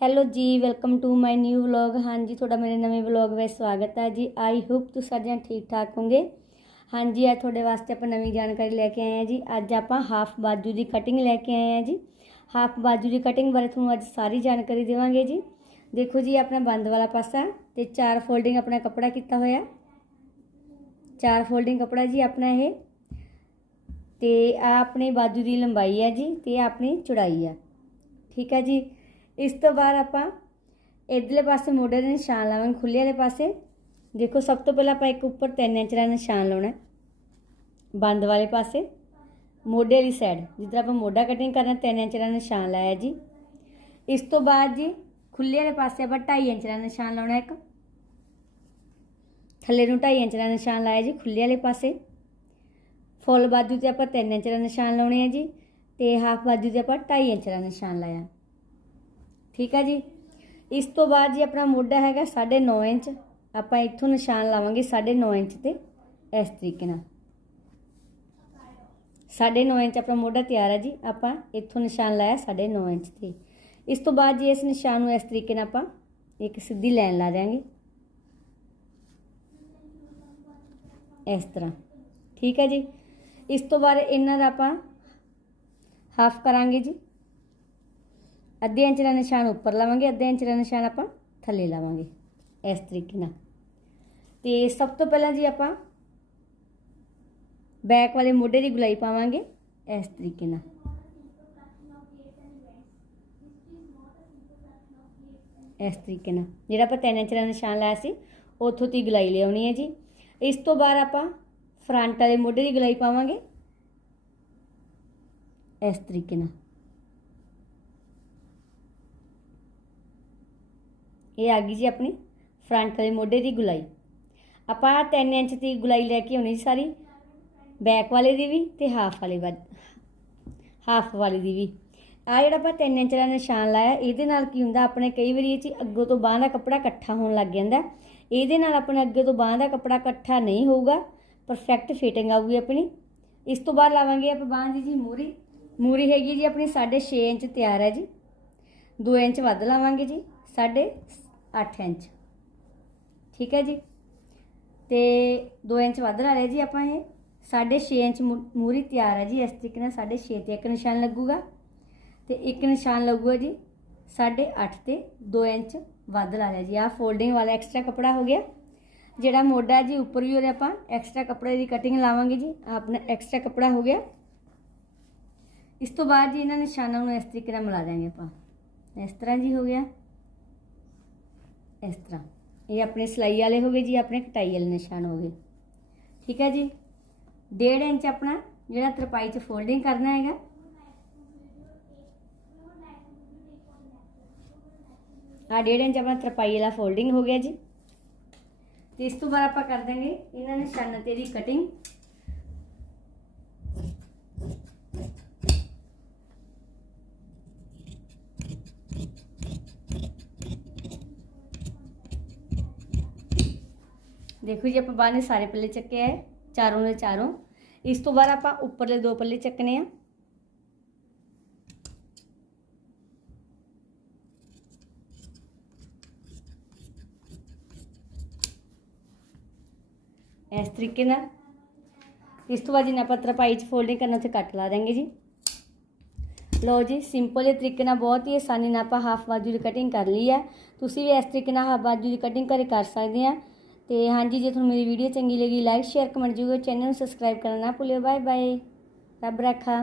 Hello ਜੀ, welcome to my new vlog. ਹਾਂਜੀ, ਤੁਹਾਡਾ ਮੇਰੇ ਨਵੇਂ ਵਲੌਗ ਵਿੱਚ ਸਵਾਗਤ ਹੈ ਜੀ। ਆਈ ਹੋਪ ਤੁਸੀਂ ਸਾਰੇ ਜਣ ਠੀਕ ਠਾਕ ਹੋਵੋਗੇ। ਹਾਂਜੀ, ਅੱਜ ਤੁਹਾਡੇ ਵਾਸਤੇ ਆਪਾਂ ਨਵੀਂ ਜਾਣਕਾਰੀ ਲੈ ਕੇ ਆਏ ਹਾਂ ਜੀ। ਅੱਜ ਆਪਾਂ ਹਾਫ ਬਾਜੂ ਦੀ ਕਟਿੰਗ ਲੈ ਕੇ ਆਏ ਹਾਂ ਜੀ। ਹਾਫ ਬਾਜੂ ਦੀ ਕਟਿੰਗ ਬਾਰੇ ਤੁਹਾਨੂੰ ਅੱਜ ਸਾਰੀ ਜਾਣਕਾਰੀ ਦੇਵਾਂਗੇ ਜੀ। ਦੇਖੋ ਜੀ, ਆਪਣਾ ਬੰਦ ਵਾਲਾ ਪਾਸਾ ਤੇ ਚਾਰ ਫੋਲਡਿੰਗ ਆਪਣਾ ਕੱਪੜਾ ਕੀਤਾ ਹੋਇਆ। ਚਾਰ ਫੋਲਡਿੰਗ ਕੱਪੜਾ ਜੀ ਆਪਣਾ ਇਹ। ਤੇ ਆ ਆਪਣੀ ਬਾਜੂ ਦੀ ਲੰਬਾਈ ਹੈ ਜੀ ਤੇ ਆਹ ਆਪਣੀ ਚੌੜਾਈ ਆ ਠੀਕ ਹੈ ਜੀ? ਇਸ ਤੋਂ ਬਾਅਦ ਆਪਾਂ ਇਧਰਲੇ ਪਾਸੇ ਮੋਢੇ ਦੇ ਨਿਸ਼ਾਨ ਲਾਵਾਂਗੇ ਖੁੱਲੇ ਵਾਲੇ ਪਾਸੇ। ਦੇਖੋ, ਸਭ ਤੋਂ ਪਹਿਲਾਂ ਆਪਾਂ ਇੱਕ ਉੱਪਰ 3 ਇੰਚ ਦਾ ਨਿਸ਼ਾਨ ਲਾਉਣਾ ਬੰਦ ਵਾਲੇ ਪਾਸੇ, ਮੋਢੇ ਵਾਲੀ ਸਾਈਡ ਜਿੱਧਰ ਆਪਾਂ ਮੋਢਾ ਕਟਿੰਗ ਕਰਨਾ 3 ਇੰਚ ਦਾ ਨਿਸ਼ਾਨ ਲਾਇਆ ਜੀ। ਇਸ ਤੋਂ ਬਾਅਦ ਜੀ ਖੁੱਲੇ ਵਾਲੇ ਪਾਸੇ ਆਪਾਂ 2.5 ਇੰਚ ਦਾ ਨਿਸ਼ਾਨ ਲਾਉਣਾ ਇੱਕ। ਥੱਲੇ ਨੂੰ 2.5 ਇੰਚ ਦਾ ਨਿਸ਼ਾਨ ਲਾਇਆ ਜੀ ਖੁੱਲੇ ਵਾਲੇ ਪਾਸੇ। ਫੁੱਲ ਬਾਜੂ ਤੇ ਆਪਾਂ 3 ਇੰਚ ਦਾ ਨਿਸ਼ਾਨ ਲਾਉਣੇ ਆ ਜੀ, ਤੇ ਹਾਫ ਬਾਜੂ ਤੇ ਆਪਾਂ 2.5 ਇੰਚ ਦਾ ਨਿਸ਼ਾਨ ਲਾਇਆ। ਠੀਕ ਹੈ ਜੀ? ਇਸ ਤੋਂ ਬਾਅਦ ਜੀ ਆਪਣਾ ਮੋਢਾ ਹੈਗਾ 9.5 ਇੰਚ। ਆਪਾਂ ਇੱਥੋਂ ਨਿਸ਼ਾਨ ਲਾਵਾਂਗੇ 9.5 ਇੰਚ ਤੇ ਇਸ ਤਰੀਕੇ ਨਾਲ। 9.5 ਇੰਚ ਆਪਣਾ ਮੋਢਾ ਤਿਆਰ ਹੈ ਜੀ। ਆਪਾਂ ਇੱਥੋਂ ਨਿਸ਼ਾਨ ਲਾਇਆ 9.5 ਇੰਚ ਤੇ। ਇਸ ਤੋਂ ਬਾਅਦ ਜੀ ਇਸ ਨਿਸ਼ਾਨ ਨੂੰ ਇਸ ਤਰੀਕੇ ਨਾਲ ਆਪਾਂ ਇੱਕ ਸਿੱਧੀ ਲਾਈਨ ਲਾ ਦਿਆਂਗੇ। ਇਸ ਤਰ੍ਹਾਂ। ਠੀਕ ਹੈ ਜੀ? ਇਸ ਤੋਂ ਬਾਅਦ ਇਹਨਾਂ ਦਾ ਆਪਾਂ ਹਾਫ ਕਰਾਂਗੇ ਜੀ। ਅੱਧੇ ਇੰਚ ਦਾ ਨਿਸ਼ਾਨ ਉੱਪਰ ਲਾਵਾਂਗੇ ਅੱਧੇ ਇੰਚ ਦਾ ਨਿਸ਼ਾਨ ਆਪਾਂ ਥੱਲੇ ਲਾਵਾਂਗੇ। ਇਸ ਤਰੀਕੇ ਨਾਲ। ਤੇ ਸਭ ਤੋਂ ਪਹਿਲਾਂ ਜੀ ਆਪਾਂ ਬੈਕ ਵਾਲੇ ਮੋਢੇ ਦੀ ਗੁਲਾਈ ਪਾਵਾਂਗੇ, ਇਸ ਤਰੀਕੇ ਨਾਲ। ਇਸ ਤਰੀਕੇ ਨਾਲ। ਜਿਹੜਾ ਆਪਾਂ 3 ਇੰਚ ਦਾ ਨਿਸ਼ਾਨ ਲਾਇਆ ਸੀ, ਉੱਥੋਂ ਦੀ ਗੁਲਾਈ ਲਿਆਉਣੀ ਹੈ ਜੀ। ਇਸ ਤੋਂ ਬਾਅਦ ਆਪਾਂ ਫਰੰਟ ਵਾਲੇ ਮੋਢੇ ਦੀ ਗੁਲਾਈ ਪਾਵਾਂਗੇ। ਇਸ ਤਰੀਕੇ ਨਾਲ। ਇਹ ਆ ਗਈ ਜੀ ਆਪਣੀ ਫਰੰਟ ਵਾਲੇ ਮੋਢੇ ਦੀ ਗੁਲਾਈ। ਆਪਾਂ 3 ਇੰਚ ਦੀ ਗੁਲਾਈ ਲੈ ਕੇ ਆਉਣੀ ਜੀ ਸਾਰੀ। ਬੈਕ ਵਾਲੇ ਦੀ ਵੀ ਤੇ ਹਾਫ ਵਾਲੇ ਵੱਲ, ਹਾਫ ਵਾਲੇ ਦੀ ਵੀ। ਆ ਜਿਹੜਾ ਆਪਾਂ 3 ਇੰਚ ਦਾ ਨਿਸ਼ਾਨ ਲਾਇਆ, ਇਹਦੇ ਨਾਲ ਕੀ ਹੁੰਦਾ, ਆਪਣੇ ਕਈ ਵਾਰੀ ਇਹ ਚ ਅੱਗੋਂ ਤੋਂ ਬਾਹਾਂ ਦਾ ਕੱਪੜਾ ਇਕੱਠਾ ਹੋਣ ਲੱਗ ਜਾਂਦਾ। ਇਹਦੇ ਨਾਲ ਆਪਣੇ ਅੱਗੇ ਤੋਂ ਬਾਹਾਂ ਦਾ ਕੱਪੜਾ ਇਕੱਠਾ ਨਹੀਂ ਹੋਊਗਾ ਪਰਫੈਕਟ ਫਿਟਿੰਗ ਆਊਗੀ ਆਪਣੀ। ਇਸ ਤੋਂ ਬਾਅਦ ਲਾਵਾਂਗੇ ਆਪਾਂ ਬਾਹਾਂ ਦੀ ਜੀ ਮੂਰੀ। ਮੂਰੀ ਹੈਗੀ ਜੀ ਆਪਣੀ 6.5 ਇੰਚ ਤਿਆਰ ਹੈ ਜੀ। 2 ਇੰਚ ਵੱਧ ਲਾਵਾਂਗੇ ਜੀ। 8.5 ਇੰਚ। ਠੀਕ ਹੈ ਜੀ? ਤੇ 2 ਇੰਚ ਵੱਧ ਲਾ ਲਿਆ ਜੀ ਆਪਾਂ ਇਹ। 6.5 ਇੰਚ ਮੂ- ਮੂਰੀ ਤਿਆਰ ਹੈ ਜੀ। ਇਸ ਤਰੀਕੇ ਨਾਲ 6.5 ਤੇ ਇੱਕ ਨਿਸ਼ਾਨ ਲੱਗੂਗਾ। ਤੇ ਇੱਕ ਨਿਸ਼ਾਨ ਲੱਗੂਗਾ ਜੀ 8.5 ਤੇ 2 ਇੰਚ ਵੱਧ ਲਾ ਲਿਆ ਜੀ। ਆਹ ਫੋਲਡਿੰਗ ਵਾਲਾ ਐਕਸਟਰਾ ਕੱਪੜਾ ਹੋ ਗਿਆ। ਜਿਹੜਾ ਮੋਢਾ ਜੀ, ਉੱਪਰ ਵੀ ਉਹਦੇ ਆਪਾਂ ਐਕਸਟਰਾ ਕੱਪੜੇ ਦੀ ਕਟਿੰਗ ਲਾਵਾਂਗੇ ਜੀ। ਆਪਣਾ ਐਕਸਟਰਾ ਕੱਪੜਾ ਹੋ ਗਿਆ। ਇਸ ਤੋਂ ਬਾਅਦ ਜੀ ਇਹਨਾਂ ਨਿਸ਼ਾਨਾਂ ਨੂੰ ਇਸ ਤਰੀਕੇ ਨਾਲ ਮਿਲਾ ਦਿਆਂਗੇ ਆਪਾਂ। ਇਸ ਤਰ੍ਹਾਂ ਜੀ ਹੋ ਗਿਆ। ਇਸ ਤਰ੍ਹਾਂ। ਇਹ ਆਪਣੇ ਸਿਲਾਈ ਵਾਲੇ ਹੋ ਗਏ ਜੀ, ਆਪਣੇ ਕਟਾਈ ਵਾਲੇ ਨਿਸ਼ਾਨ ਹੋ ਗਏ। ਠੀਕ ਹੈ ਜੀ? 1.5 ਇੰਚ ਆਪਣਾ ਜਿਹੜਾ ਤਰਪਾਈ 'ਚ ਫੋਲਡਿੰਗ ਕਰਨਾ ਹੈਗਾ। ਆ 1.5 ਇੰਚ ਆਪਣਾ ਤਰਪਾਈ ਵਾਲਾ ਫੋਲਡਿੰਗ ਹੋ ਗਿਆ ਜੀ। ਤੇ ਇਸ ਤੋਂ ਬਾਅਦ ਆਪਾਂ ਕਰ ਦਾਂਗੇ ਇਹਨਾਂ ਨਿਸ਼ਾਨਾਂ ਤੇ ਦੀ ਕਟਿੰਗ ਦੇਖੋ ਜੀ ਆਪਾਂ ਬਾਹਰ ਨੇ ਸਾਰੇ ਪੱਲੇ ਚੱਕੇ ਆ ਚਾਰੋਂ ਦੇ ਚਾਰੋਂ ਇਸ ਤੋਂ ਬਾਅਦ ਆਪਾਂ ਉੱਪਰਲੇ ਦੋ ਪੱਲੇ ਚੱਕਨੇ ਆ ਇਸ ਤਰੀਕੇ ਨਾਲ ਇਸ ਤੋਂ ਬਾਅਦ ਜਿਹਨੇ ਆਪਾਂ ਤਰਪਾਈ ਚ ਫੋਲਡਿੰਗ ਕਰਨਾ ਤੇ ਕੱਟ ਲਾ ਦਾਂਗੇ ਜੀ ਲਓ ਜੀ ਸਿੰਪਲ ਜਿਹੇ ਤਰੀਕੇ ਨਾਲ ਬਹੁਤ ਹੀ ਆਸਾਨੀ ਨਾਲ ਆਪਾਂ ਹਾਫ ਬਾਜੂ ਦੀ ਕਟਿੰਗ ਕਰ ਲਈ ਹੈ ਤੁਸੀਂ ਵੀ ਇਸ ਤਰੀਕੇ ਨਾਲ ਹਾਫ ਬਾਜੂ ਦੀ ਕਟਿੰਗ ਕਰੇ ਕਰ ਸਕਦੇ ਆ ਤੇ ਹਾਂਜੀ, ਜੇ ਤੁਹਾਨੂੰ ਮੇਰੀ ਵੀਡੀਓ ਚੰਗੀ ਲੱਗੀ ਲਾਈਕ ਸ਼ੇਅਰ ਕਮੈਂਟ ਜਰੂਰ ਚੈਨਲ ਨੂੰ ਸਬਸਕ੍ਰਾਈਬ ਕਰਨਾ ਨਾ ਭੁੱਲਿਓ। ਬਾਏ ਬਾਏ ਰੱਬ ਰੱਖਾ।